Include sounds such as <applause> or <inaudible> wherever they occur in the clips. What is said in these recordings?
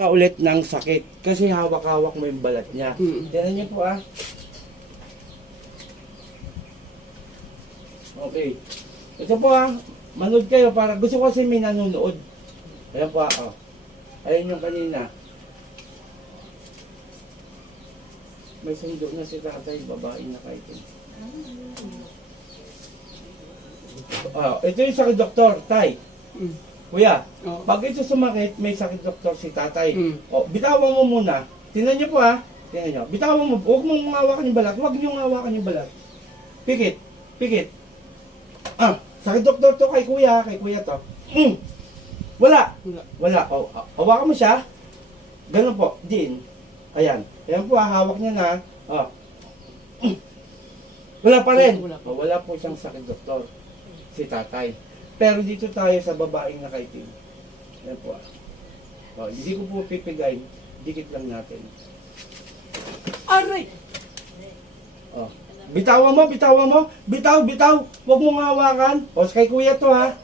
ka ulit ng sakit kasi hawak-hawak mo yung balat niya. Mm. Tignan niyo po ah. Okay. Ito po ah. Manood kayo para gusto ko kasi may nanonood. Ayan po ah. Oh. Ayun yung kanina. May sundo na si tatay, babae na kahit Ah, ito yung sakit doktor, tay. Mm. Kuya, Oh. pag ito sumakit, may sakit doktor si tatay. Mm. O, bitawan mo muna. Tingnan niyo po ha. Tingnan niyo. Bitawan mo. Huwag mong hawakan yung balat. Huwag niyo hawakan yung balat. Pikit. Pikit. Ah, sakit doktor to kay kuya. Kay kuya to. Mm. Wala. Wala. Wala. O, ha- hawakan mo siya. Ganun po. Din. Ayan. Ayan po ha. Hawak niya na. O. Mm. Wala pa rin. Wala pa. O, wala po siyang sakit doktor. Si tatay. Pero dito tayo sa babaeng nakaitim. Ayan po ah. O, hindi ko po pipigayin. Dikit lang natin. Aray! Oh. Bitawan mo, bitawan mo. Bitaw, bitaw. Huwag mong hawakan. O, kay kuya to ha.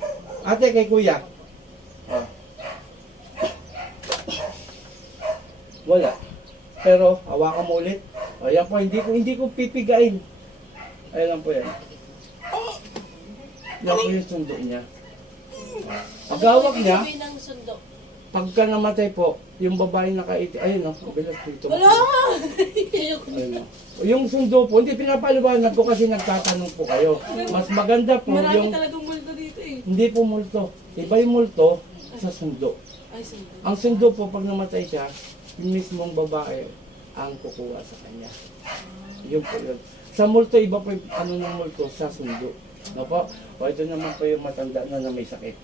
Ate, kay kuya. Oh. Wala. Pero, hawakan mo ulit. O, yan po. Hindi ko, hindi ko pipigain. Ayan lang po yan. Yan po yung sundo niya. Ang hawak niya, Ibig ng sundo. pagka namatay po, yung babae nakaiti, ayun o, oh, bilas dito. Wala! <laughs> Ayun o. Yung sundo po, hindi pinapaliwanag ko kasi nagtatanong po kayo. Mas maganda po Marami yung, talagang multo dito eh. hindi po multo. Iba yung multo sa sundo. Ay, sundo. Ang sundo po, pag namatay siya, yung mismong babae ang kukuha sa kanya. Yun po yun. Sa multo, iba po yung ano ng multo sa sundo. No po? O ito naman po yung matanda na na may sakit.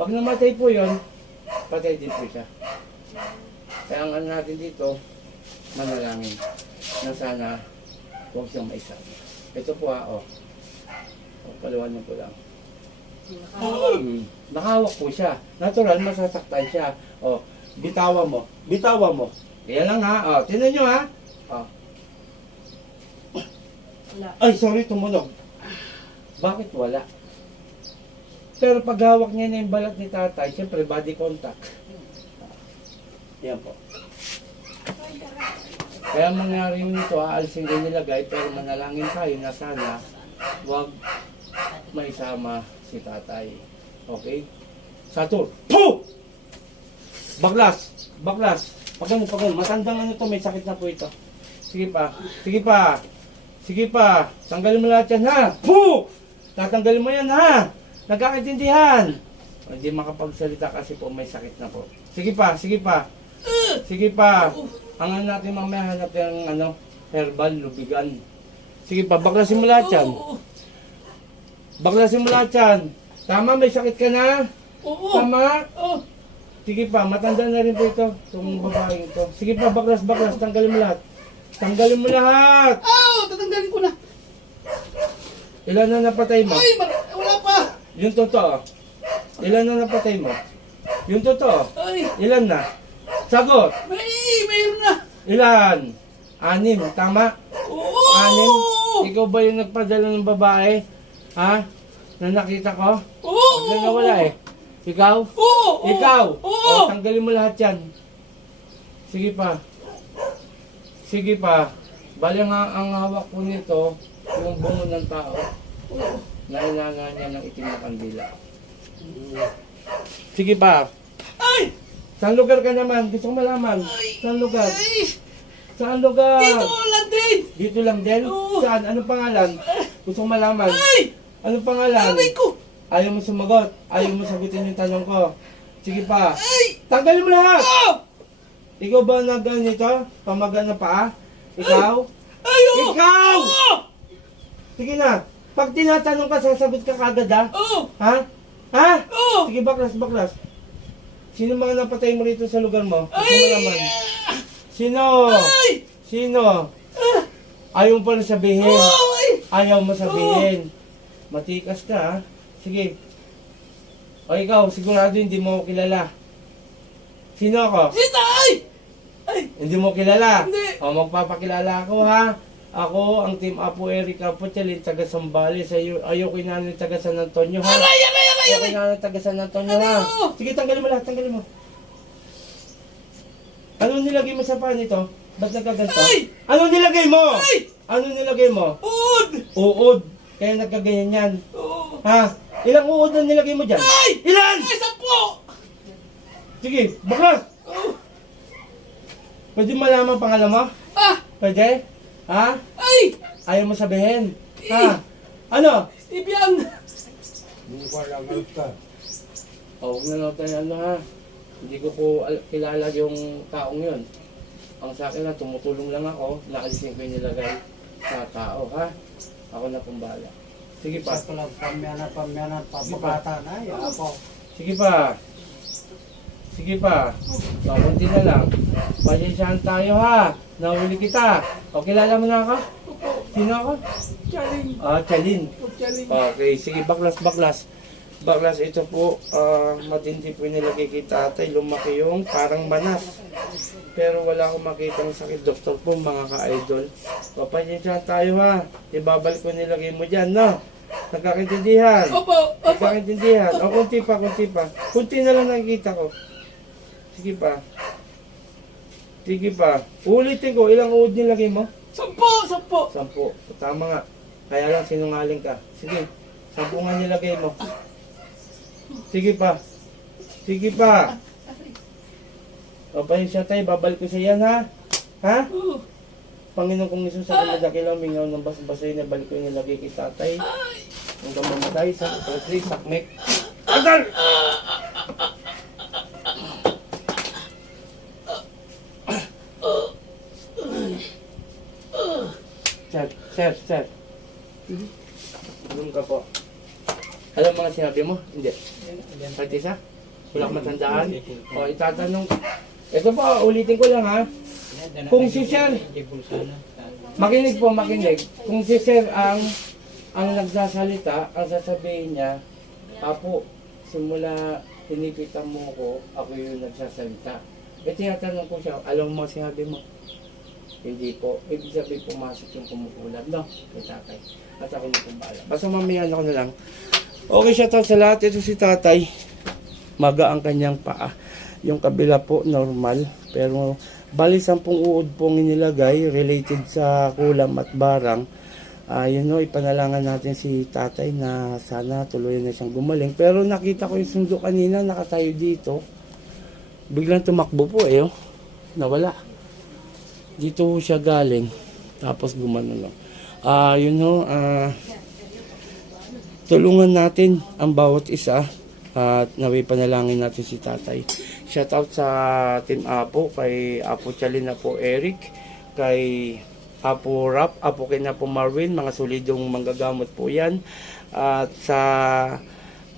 Pag namatay po yun, patay din po siya. Kaya ang ano natin dito, manalangin na sana huwag siyang maisama. Ito po ha, o. O, paliwanag ko lang. Mm. Nakahawak po siya. Natural, masasaktan siya. O, bitawan mo. Bitawan mo. Yan lang ha. O, tinan nyo ha. O. Wala. Ay, sorry, tumunog. Bakit wala? Pero pag hawak niya na yung balat ni tatay, siyempre body contact. Yan po. Kaya mangyari yun ito, aalisin din nilagay, pero manalangin tayo na sana wag may sama si tatay. Okay? Satur. Puh! Baklas! Baklas! Pag ano, pag ano, matandang ano to, may sakit na po ito. Sige pa. Sige pa. Sige pa. Tanggalin mo lahat yan, ha? Puh! Tatanggalin mo yan, ha? Nagkakaintindihan. O, Hindi makapagsalita kasi po may sakit na po. Sige pa, sige pa. Sige pa. Ang ano natin mamaya hanap yung ano, herbal, lubigan. Sige pa, baklasin mo lahat yan. Oo. Baklasin mo lahat yan. Tama, may sakit ka na? Oo. Tama? Oo. Sige pa, matanda na rin po ito. Itong babaeng ito. Sige pa, baklas, baklas. Tanggalin mo lahat. Tanggalin mo lahat. Oh, tatanggalin ko na. Ilan na napatay mo? Ay, wala pa. Yung totoo. Ilan na napatay mo? Yung totoo. Ay, Ilan na? Sagot. may, mayroon na. Ilan? Anim. Tama? Oo. Anim? Ikaw ba yung nagpadala ng babae? Ha? Na nakita ko? Oo. Bigla nawala eh. Ikaw? Oo. Ikaw! Oo. O, tanggalin mo lahat yan. Sige pa. Sige pa. Bali nga ang hawak ko nito, yung bungo ng tao. Nailanga niya ng itim na kandila. Sige pa. Ay, Saan lugar ka naman? Gusto ko malaman. Saan lugar? Saan lugar? dito lang din. Dito lang din? Oo. Saan? Anong pangalan? Gusto ko malaman. Ay, Anong pangalan? aray ko. Ayaw mo sumagot. Ayaw mo sagutin yung tanong ko. Sige pa. Ay, Tanggalin mo lahat! oh, Ikaw ba nag nito? Pamaga na paa? Ikaw? ay, oh. Ikaw! Oo. Sige na. Pag tinatanong ka, sasagot ka kagad ha? Oo. Ha? Ha? Oo. Sige, baklas, baklas. Sino mga napatay mo rito sa lugar mo? Gusto mo naman. Sino? ay, Sino? ah, Ayaw mo pa na sabihin. oh, ay, Ayaw mo sabihin. Matikas ka ha? Sige. O ikaw, sigurado hindi mo ako kilala. Sino ako? sita, ay, ay, Hindi mo kilala? Hindi. O, magpapakilala ako ha. Ako, ang team Apo Eric Apochalin, taga Sambales. Ayo, ayoko na ng taga San Antonio ha. aray, aray, aray, aray. na ng taga San Antonio ha. Sige, tanggalin mo lahat, tanggalin mo. Ano nilagay mo sa paa nito? Ba't nagkaganto? Ay! Ano nilagay mo? Ay! Ano nilagay mo? Uod! Uod. Kaya nagkaganyan yan. Oo. Ha? Ilang uod na nilagay mo dyan? Ay! Ilan? Ay, sampo! Sige, baklas! Oh. Pwede malaman pangalan mo? Ah! Pwede? Ha? Ay! Ayaw mo sabihin? Ha? Ano? Ibiang! Hindi ko alam ano ka. Oh, na lang tayo ano ha. Hindi ko po al- kilala yung taong yun. Ang sa akin na tumutulong lang ako, naalisin ko yung nilagay sa tao ha. Ako na pong bahala. Sige pa. Sa lang pamyana, pamyana, pabakata na. Ya po. Sige pa. Sige pa. O, kunti na lang. Pasensyahan tayo ha. Nahuli kita. O, kilala mo na ako? Sino ako? Chaling! Ah, Chalin. Chaling! Okay, sige, baklas, baklas. Baklas, ito po, ah, matindi po nilagay kay tatay. Lumaki yung parang manas. Pero wala akong makitang sakit. Doktor po, mga ka-idol. Papasensyahan tayo ha. Ibabalik ko nilagay mo dyan, no? Nagkakaintindihan. Opo! Opo! Nagkakaintindihan. O, kunti pa, kunti pa. Kunti na lang nakikita ko. Sige pa. Sige pa. Ulitin ko, ilang uod nilagay mo? Sampo! Sampo! Sampu. Tama nga. Kaya lang sinungaling ka. Sige. Sampu nga nilagay mo. Sige pa. Sige pa. O pa siya tayo, babalik ko sa yan ha. Ha? Panginoon kong Isus sa kamadakilaw, mingaw ng bas-basay na balik ko yung nilagay kay tatay. Hanggang mamatay sa pagkakli, sakmek. Sir, sir. Doon ka po. Alam mo nga sinabi mo? Hindi. Kahit isa? Wala kang matandaan? O, itatanong. Ito po, ulitin ko lang ha. Kung si Sir, makinig po, makinig. Kung si Sir ang ang nagsasalita, ang sasabihin niya, Apo, simula tinipitan mo ko, ako yung nagsasalita. E tinatanong ko siya, alam mo sinabi mo? Hindi po. Ibig sabihin pumasok yung kumukulat, no? Kay tatay. At ako na kumbala. Basta mamaya ako na lang. Okay siya to sa lahat. Ito si tatay. Maga ang kanyang paa. Yung kabila po, normal. Pero bali sampung uod pong inilagay related sa kulam at barang. Ah, yun no, ipanalangan natin si tatay na sana tuloy na siyang gumaling. Pero nakita ko yung sundo kanina, nakatayo dito. Biglang tumakbo po eh, oh. Nawala. Dito siya galing. Tapos gumano lang. Ah, yun no, ah, tulungan natin ang bawat isa at naway panalangin natin si tatay. Shout out sa Team Apo, kay Apo Chalina po Eric, kay Apo Rap, Apo kina po Marvin, mga solidong manggagamot po yan. At sa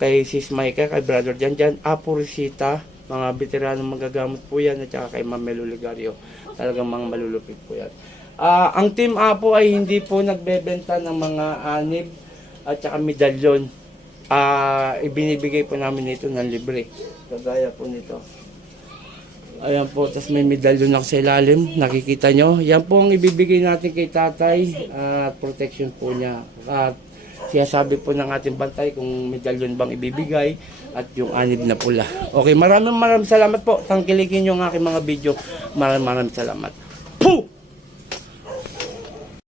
kay Sis Maika, kay Brother Jan Jan, Apo Risita, mga veteranong manggagamot po yan, at saka kay Mamelo Ligario. Talagang mga malulupit po yan. Ah, ang Team Apo ay hindi po nagbebenta ng mga anib at saka medalyon. Ah, ibinibigay po namin ito ng libre. Kagaya po nito. Ayan po, tapos may medalyon ako sa ilalim. Nakikita nyo. Yan po ang ibibigay natin kay tatay at protection po niya. At siya sabi po ng ating bantay kung medalyon bang ibibigay at yung anib na pula. Okay, maraming maraming salamat po. Tangkilikin nyo ang aking mga video. Maraming maraming salamat.